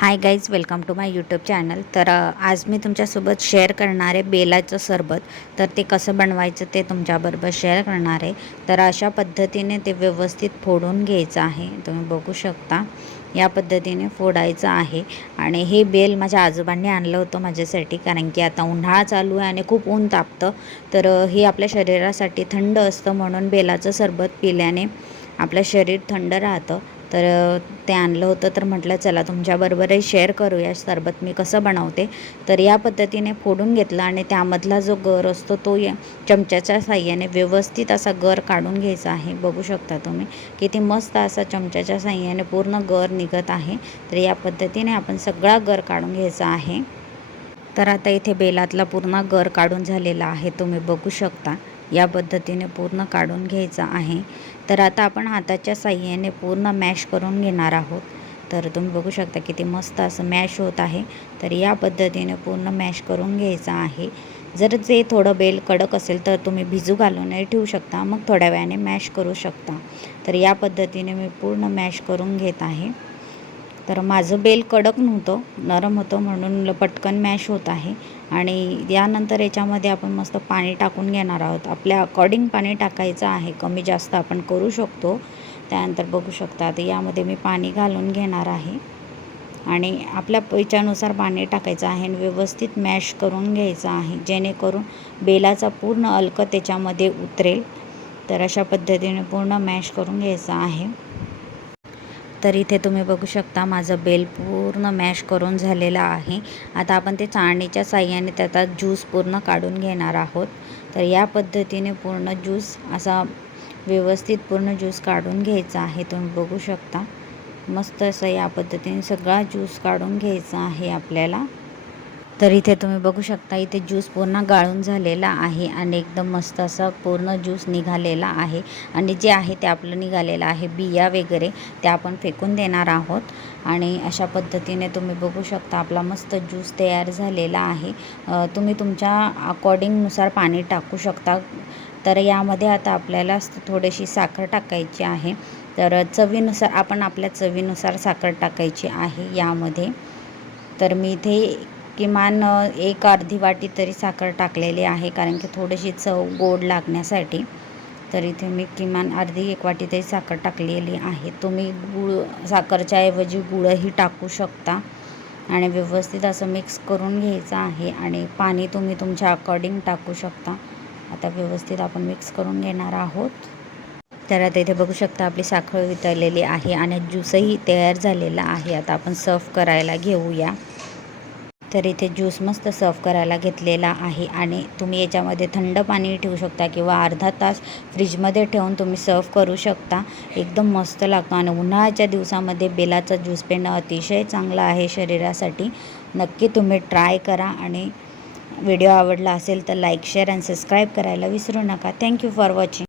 Hi guys welcome to my YouTube channel तर आज मी तुमच्यासोबत शेअर करणार आहे बेलाचं सरबत. तर ते कसं बनवायचं ते तुमच्याबरोबर शेअर करणार आहे. तर अशा पद्धतीने ते व्यवस्थित फोडून घ्यायचं आहे. तुम्ही बघू शकता या पद्धतीने फोडायचं आहे. आणि हे बेल माझ्या आजोबांनी आणलं होतं माझ्यासाठी कारण की आता उन्हाळा चालू आहे आणि खूप ऊन तापतं. तर हे आपल्या शरीरासाठी थंड असतं म्हणून बेलाचं सरबत पिल्याने आपलं शरीर थंड राहतं. तर ते आणलं होतं तर म्हटलं चला तुमच्याबरोबरही शेअर करूया सरबत. मी कसं बनवते? तर या पद्धतीने फोडून घेतलं आणि त्यामधला जो गर असतो तो या चमच्याच्या साह्याने व्यवस्थित असा गर काढून घ्यायचा आहे. बघू शकता तुम्ही किती मस्त असा चमच्याच्या साह्याने पूर्ण गर निघत आहे. तर या पद्धतीने आपण सगळा गर काढून घ्यायचा आहे. तर आता इथे बेलातला पूर्ण गर काढून झालेला आहे. तुम्ही बघू शकता. या पद्धतीने पूर्ण काढून घ्यायचा आहे. तर आता आपण हाताच्या साह्याने पूर्ण मॅश करून घेणार आहोत. तर तुम्ही बघू शकता किती मस्त असं मॅश होत आहे. तर या पद्धतीने पूर्ण मॅश करून घ्यायचं आहे. जर जे थोडं बेल कडक असेल तर तुम्ही भिजू घालूनही ठेवू शकता. मग थोड्या वेळाने मॅश करू शकता. तर या पद्धतीने मी पूर्ण मॅश करून घेत आहे. तर माझं बेल कडक नव्हतं नरम होतं म्हणून पटकन मॅश होत आहे. आणि यानंतर याच्यामध्ये आपण मस्त पाणी टाकून घेणार आहोत. आपल्या अकॉर्डिंग पाणी टाकायचं आहे. कमी जास्त आपण करू शकतो. त्यानंतर बघू शकता तर यामध्ये मी पाणी घालून घेणार आहे. आणि आपल्या याच्यानुसार पाणी टाकायचं आहे आणि व्यवस्थित मॅश करून घ्यायचं आहे. जेणेकरून बेलाचा पूर्ण अल्क त्याच्यामध्ये उतरेल. तर अशा पद्धतीने पूर्ण मॅश करून घ्यायचं आहे. तर इथे तुम्ही बघू शकता माझं बेल पूर्ण मॅश करून झालेलं आहे. आता आपण ते चाळणीच्या साह्याने त्याचा ज्यूस पूर्ण काढून घेणार आहोत. तर या पद्धतीने पूर्ण ज्यूस असा व्यवस्थित पूर्ण ज्यूस काढून घ्यायचा आहे. तुम्ही बघू शकता. मस्त असं या पद्धतीने सगळा ज्यूस काढून घ्यायचा आहे आपल्याला. तर इथे तुम्ही बघू शकता इथे ज्यूस पूर्ण गाळून झालेला आहे आणि एकदम मस्त असा पूर्ण ज्यूस निघालेला आहे. आणि जे आहे ते आपलं निघालेलं आहे बिया वगैरे त्या आपण फेकून देणार आहोत. आणि अशा पद्धतीने तुम्ही बघू शकता आपला मस्त ज्यूस तयार झालेला आहे. तुम्ही तुमच्या अकॉर्डिंगनुसार पाणी टाकू शकता. तर यामध्ये आता आपल्याला थोडीशी साखर टाकायची आहे. तर चवीनुसार आपण आपल्या चवीनुसार साखर टाकायची आहे यामध्ये. तर मी इथे किमान एक अर्धी वाटी तरी साखर टाकलेली आहे कारण की थोडीशी चव गोड लागण्यासाठी. तर इथे मी किमान अर्धी एक वाटी तरी साखर टाकलेली आहे. तुम्ही गूळ साखरच्या ऐवजी गुळही टाकू शकता. आणि व्यवस्थित असं मिक्स करून घ्यायचं आहे आणि पाणी तुम्ही तुमच्या अकॉर्डिंग टाकू शकता. आता व्यवस्थित आपण मिक्स करून घेणार आहोत. तर आता इथे बघू शकता आपली साखर वितळलेली आहे आणि ज्यूसही तयार झालेला आहे. आता आपण सर्व करायला घेऊया. तर इथे ज्यूस मस्त सर्व करायला घेतलेला आहे आणि तुम्ही याच्यामध्ये थंड पाणी ठेवू शकता किंवा अर्धा तास फ्रीजमध्ये ठेवून तुम्ही सर्व करू शकता. एकदम मस्त लागतो आणि उन्हाळ्याच्या दिवसामध्ये बेलाचा ज्यूस पिणं अतिशय चांगलं आहे शरीरासाठी. नक्की तुम्ही ट्राय करा आणि व्हिडिओ आवडला असेल तर लाईक शेअर अँड सबस्क्राईब करायला विसरू नका. Thank you for watching.